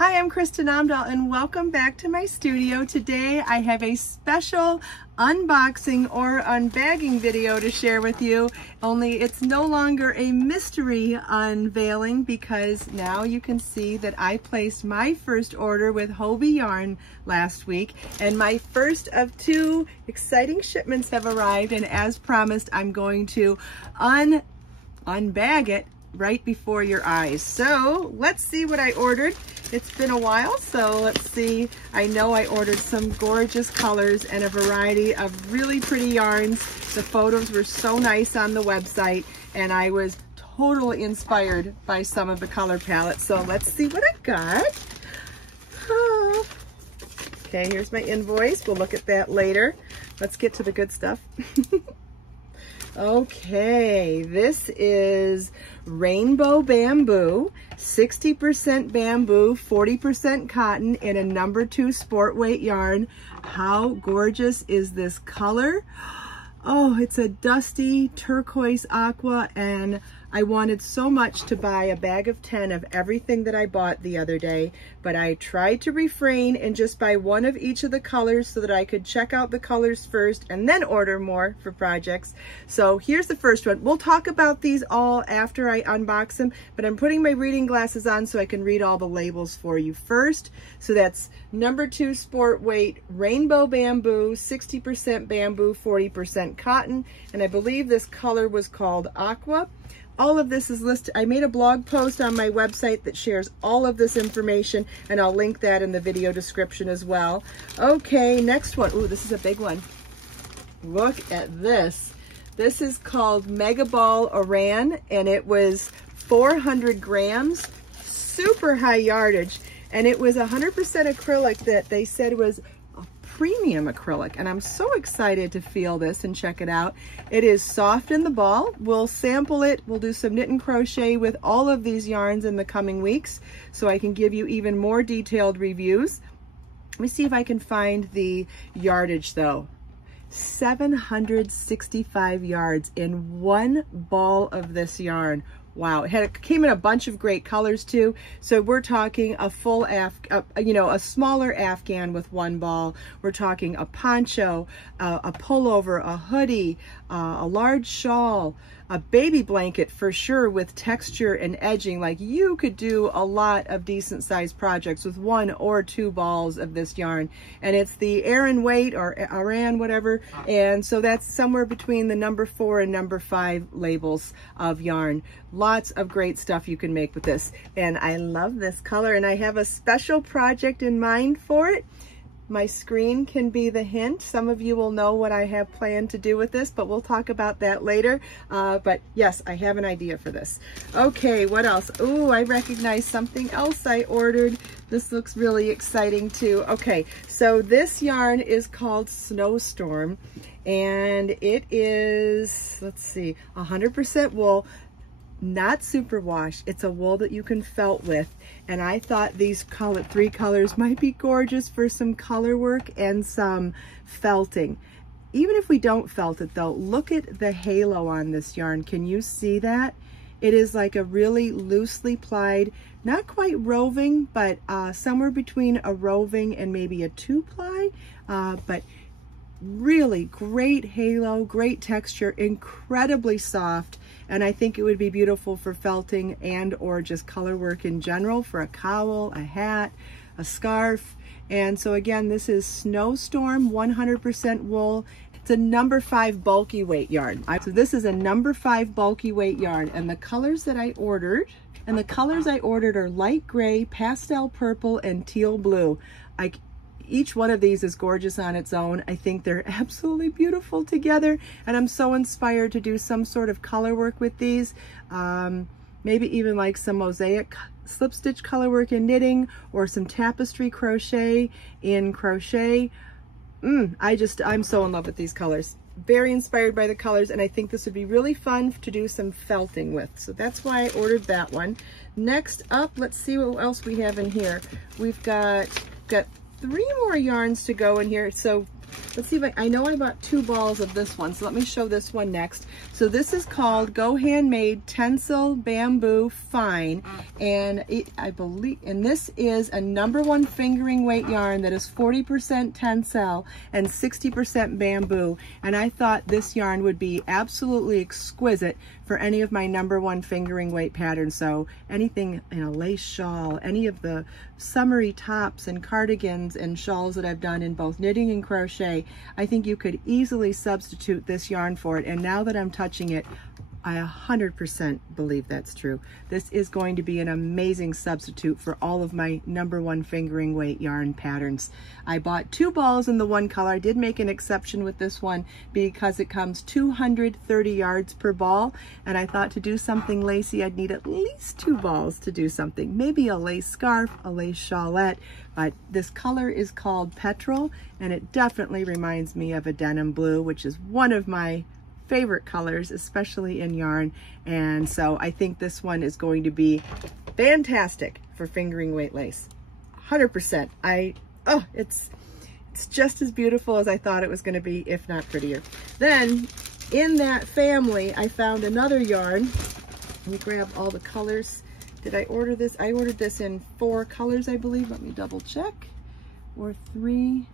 Hi, I'm Kristin Omdahl and welcome back to my studio. Today I have a special unboxing or unbagging video to share with you, only it's no longer a mystery unveiling because now you can see that I placed my first order with Hobbii yarn last week, and my first of two exciting shipments have arrived, and as promised I'm going to unbag it right before your eyes. So let's see what I ordered. It's been a while, so let's see. I know I ordered some gorgeous colors and a variety of really pretty yarns. The photos were so nice on the website, and I was totally inspired by some of the color palettes. So let's see what I got. Oh. Okay, here's my invoice. We'll look at that later. Let's get to the good stuff. Okay, this is Rainbow Bamboo, 60% bamboo, 40% cotton in a #2 sport weight yarn. How gorgeous is this color? Oh, it's a dusty turquoise aqua, and I wanted so much to buy a bag of 10 of everything that I bought the other day, but I tried to refrain and just buy one of each of the colors so that I could check out the colors first and then order more for projects. So here's the first one. We'll talk about these all after I unbox them, but I'm putting my reading glasses on so I can read all the labels for you first. So that's #2 sport weight, Rainbow Bamboo, 60% bamboo, 40% cotton, and I believe this color was called Aqua. All of this is listed. I made a blog post on my website that shares all of this information, and I'll link that in the video description as well. Okay, next one. Ooh, this is a big one. Look at this. This is called Mega Ball Aran, and it was 400 grams, super high yardage, and it was 100% acrylic that they said was premium acrylic, and I'm so excited to feel this and check it out. It is soft in the ball. We'll sample it. We'll do some knit and crochet with all of these yarns in the coming weeks so I can give you even more detailed reviews. Let me see if I can find the yardage though. 765 yards in one ball of this yarn. Wow, it came in a bunch of great colors too. So we're talking a full a smaller Afghan with one ball. We're talking a poncho, a pullover, a hoodie, a large shawl, a baby blanket for sure with texture and edging. Like, you could do a lot of decent sized projects with 1 or 2 balls of this yarn. And it's the Aran weight or Aran, whatever. And so that's somewhere between the #4 and #5 labels of yarn. Lots of great stuff you can make with this. And I love this color, and I have a special project in mind for it. My screen can be the hint. Some of you will know what I have planned to do with this, but we'll talk about that later. But yes, I have an idea for this. Okay, what else? Ooh, I recognize something else I ordered. This looks really exciting too. Okay, so this yarn is called Snowstorm, and it is, let's see, 100% wool. Not superwash. It's a wool that you can felt with, and I thought these 3 colors might be gorgeous for some color work and some felting. Even if we don't felt it though, look at the halo on this yarn. Can you see that? It is like a really loosely plied, not quite roving, but somewhere between a roving and maybe a 2-ply, but really great halo, great texture, incredibly soft, and I think it would be beautiful for felting and or just color work in general for a cowl, a hat, a scarf. And so again, this is Snowstorm, 100% wool. It's a #5 bulky weight yarn. So this is a #5 bulky weight yarn, and the colors that I ordered, are light gray, pastel purple, and teal blue. Each one of these is gorgeous on its own. I think they're absolutely beautiful together, and I'm so inspired to do some sort of color work with these. Maybe even like some mosaic slip stitch color work in knitting, or some tapestry crochet in crochet. I'm so in love with these colors. Very inspired by the colors, and I think this would be really fun to do some felting with. So that's why I ordered that one. Next up, let's see what else we have in here. We've got 3 more yarns to go in here. So let's see if I know I bought 2 balls of this one. So let me show this one next. So this is called Go Handmade Tinsel Bamboo Fine, and I believe, and this is a #1 fingering weight yarn that is 40% tencel and 60% bamboo. And I thought this yarn would be absolutely exquisite for any of my #1 fingering weight patterns. So anything in a lace shawl, any of the summery tops and cardigans and shawls that I've done in both knitting and crochet, I think you could easily substitute this yarn for it. And now that I'm touching it, I 100% believe that's true. This is going to be an amazing substitute for all of my #1 fingering weight yarn patterns. I bought 2 balls in the one color. I did make an exception with this one because it comes 230 yards per ball, and I thought to do something lacy, I'd need at least 2 balls to do something. Maybe a lace scarf, a lace shawlette, but this color is called Petrol, and it definitely reminds me of a denim blue, which is one of my favorite colors, especially in yarn. And so I think this one is going to be fantastic for fingering weight lace. 100%. It's just as beautiful as I thought it was going to be, if not prettier. Then in that family, I found another yarn. Let me grab all the colors. Did I order this? I ordered this in 4 colors, I believe. Let me double check. Or 3.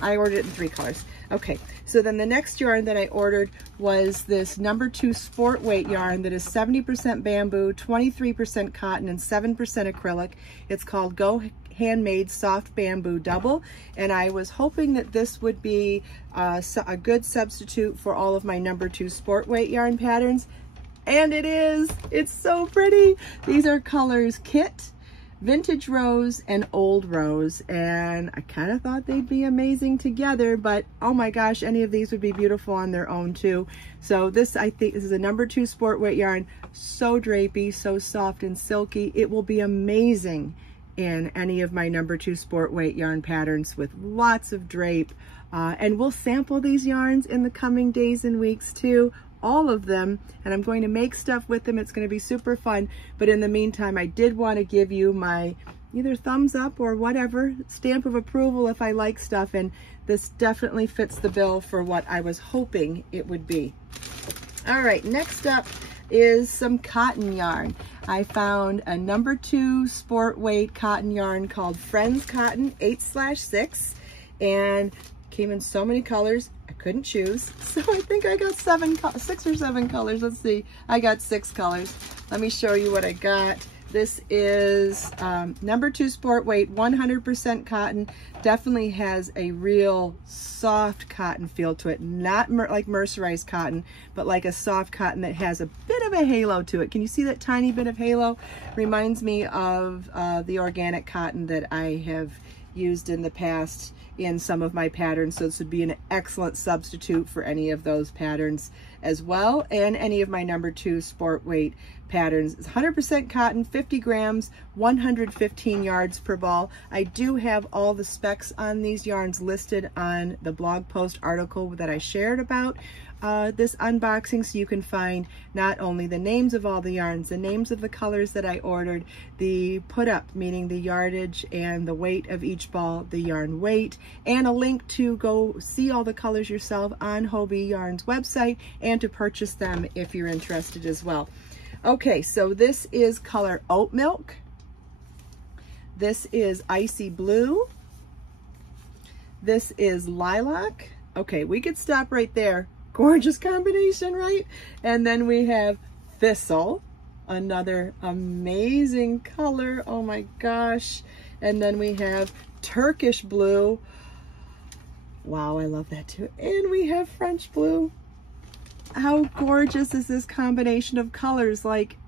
I ordered it in 3 colors. Okay, so then the next yarn that I ordered was this #2 sport weight yarn that is 70% bamboo, 23% cotton, and 7% acrylic. It's called Go Handmade Soft Bamboo Double, and I was hoping that this would be a good substitute for all of my #2 sport weight yarn patterns, and it is. It's so pretty. These are colors Kit, Vintage Rose, and Old Rose, and I kind of thought they'd be amazing together, but oh my gosh, any of these would be beautiful on their own too. So this, I think this is a #2 sport weight yarn, so drapey, so soft and silky. It will be amazing in any of my #2 sport weight yarn patterns with lots of drape, and we'll sample these yarns in the coming days and weeks too. All of them, and I'm going to make stuff with them. It's going to be super fun, but in the meantime, I did want to give you my either thumbs up or whatever stamp of approval if I like stuff, and this definitely fits the bill for what I was hoping it would be. All right, next up is some cotton yarn. I found a #2 sport weight cotton yarn called Friends Cotton 8/6, and came in so many colors. I couldn't choose, so I think I got 6 or 7 colors. Let's see, I got 6 colors. Let me show you what I got. This is #2 sport weight, 100% cotton. Definitely has a real soft cotton feel to it, not like mercerized cotton, but like a soft cotton that has a bit of a halo to it. Can you see that tiny bit of halo? Reminds me of the organic cotton that I have used in the past in some of my patterns, so this would be an excellent substitute for any of those patterns as well, and any of my #2 sport weight patterns. It's 100% cotton, 50 grams, 115 yards per ball. I do have all the specs on these yarns listed on the blog post article that I shared about this unboxing, so you can find not only the names of all the yarns, the names of the colors that I ordered, the put up, meaning the yardage and the weight of each ball, the yarn weight, and a link to go see all the colors yourself on Hobbii Yarn's website and to purchase them if you're interested as well. Okay, so this is color Oat Milk. This is Icy Blue. This is Lilac. Okay, we could stop right there. Gorgeous combination, right? And then we have Thistle, another amazing color. Oh my gosh. And then we have Turkish Blue. Wow, I love that too. And we have French Blue. How gorgeous is this combination of colors? Like,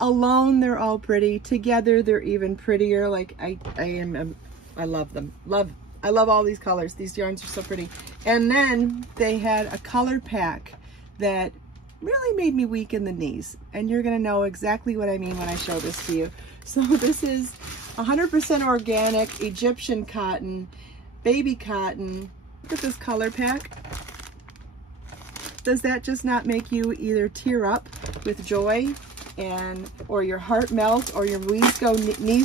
alone they're all pretty, together they're even prettier. Like I love them. I love all these colors. These yarns are so pretty. And then they had a color pack that really made me weak in the knees, and you're gonna know exactly what I mean when I show this to you. So this is 100% organic Egyptian cotton, baby cotton. Look at this color pack. Does that just not make you either tear up with joy, and or your heart melts, or your knees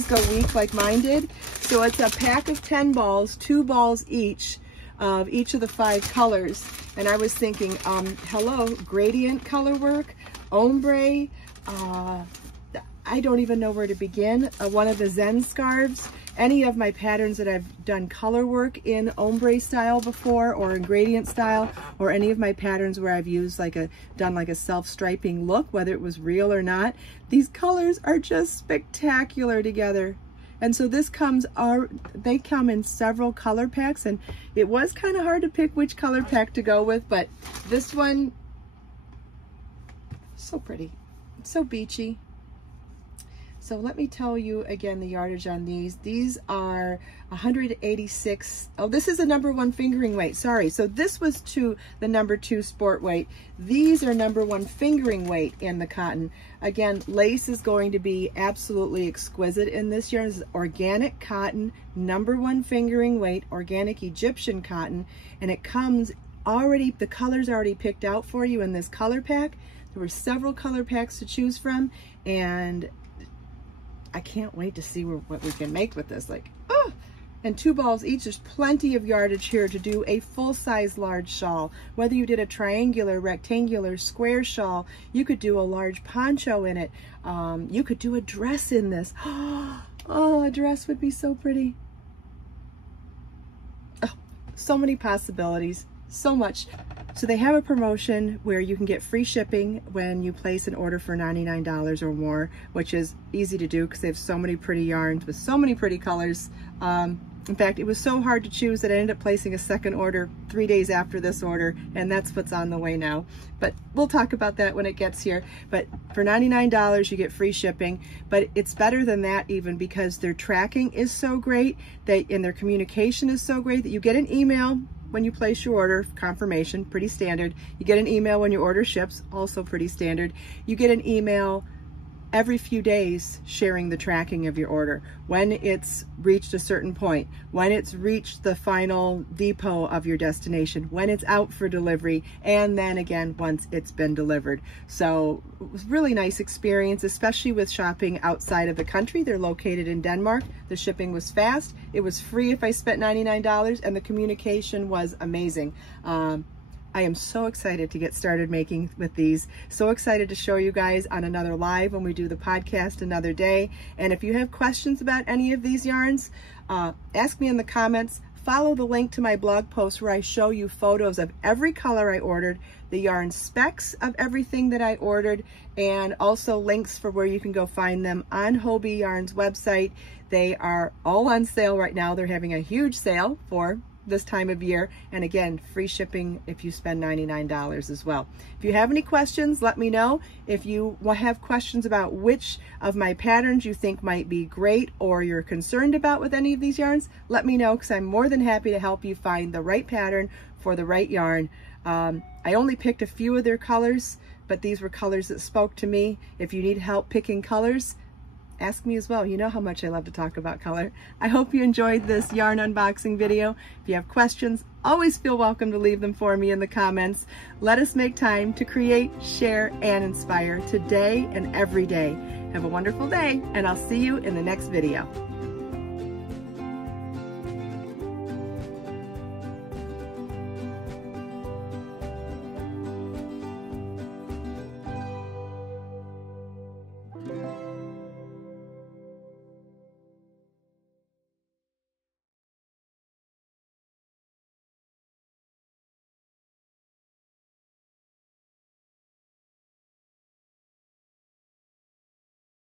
go weak like mine did? So it's a pack of 10 balls, 2 balls each of the 5 colors, And I was thinking, hello, gradient color work, ombre, I don't even know where to begin. One of the Zen scarves, any of my patterns that I've done color work in ombre style before, or in gradient style, or any of my patterns where I've used done a self-striping look, whether it was real or not. These colors are just spectacular together. And so they come in several color packs, and it was kind of hard to pick which color pack to go with, but this one, so pretty, so beachy. So let me tell you again the yardage on these. These are 186. Oh, this is a #1 fingering weight. Sorry. So this was the #2 sport weight. These are #1 fingering weight in the cotton. Again, lace is going to be absolutely exquisite in this yarn. This is organic cotton, #1 fingering weight, organic Egyptian cotton, and it comes already, the colors already picked out for you in this color pack. There were several color packs to choose from, and I can't wait to see what we can make with this. And 2 balls each. There's plenty of yardage here to do a full-size large shawl. Whether you did a triangular, rectangular, square shawl, you could do a large poncho in it. You could do a dress in this. Oh, a dress would be so pretty. Oh, so many possibilities. So much. So they have a promotion where you can get free shipping when you place an order for $99 or more, which is easy to do because they have so many pretty yarns with so many pretty colors. In fact, it was so hard to choose that I ended up placing a second order 3 days after this order, and that's what's on the way now. But we'll talk about that when it gets here. But for $99, you get free shipping. But it's better than that even, because their tracking is so great, and their communication is so great that you get an email when you place your order, confirmation, pretty standard. You get an email when your order ships, also pretty standard. You get an email every few days sharing the tracking of your order, when it's reached a certain point, when it's reached the final depot of your destination, when it's out for delivery, and then again once it's been delivered. So it was a really nice experience, especially with shopping outside of the country. They're located in Denmark. The shipping was fast. It was free if I spent $99, and the communication was amazing. I am so excited to get started making with these. So excited to show you guys on another live when we do the podcast another day. And if you have questions about any of these yarns, ask me in the comments. Follow the link to my blog post where I show you photos of every color I ordered, the yarn specs of everything that I ordered, and also links for where you can go find them on Hobbii Yarn's website. They are all on sale right now. They're having a huge sale for this time of year, and again, free shipping if you spend $99 as well. If you have any questions, let me know. If you have questions about which of my patterns you think might be great, or you're concerned about with any of these yarns, let me know, because I'm more than happy to help you find the right pattern for the right yarn. I only picked a few of their colors, but these were colors that spoke to me. If you need help picking colors, ask me as well. You know how much I love to talk about color. I hope you enjoyed this yarn unboxing video. If you have questions, always feel welcome to leave them for me in the comments. Let us make time to create, share, and inspire today and every day. Have a wonderful day, and I'll see you in the next video.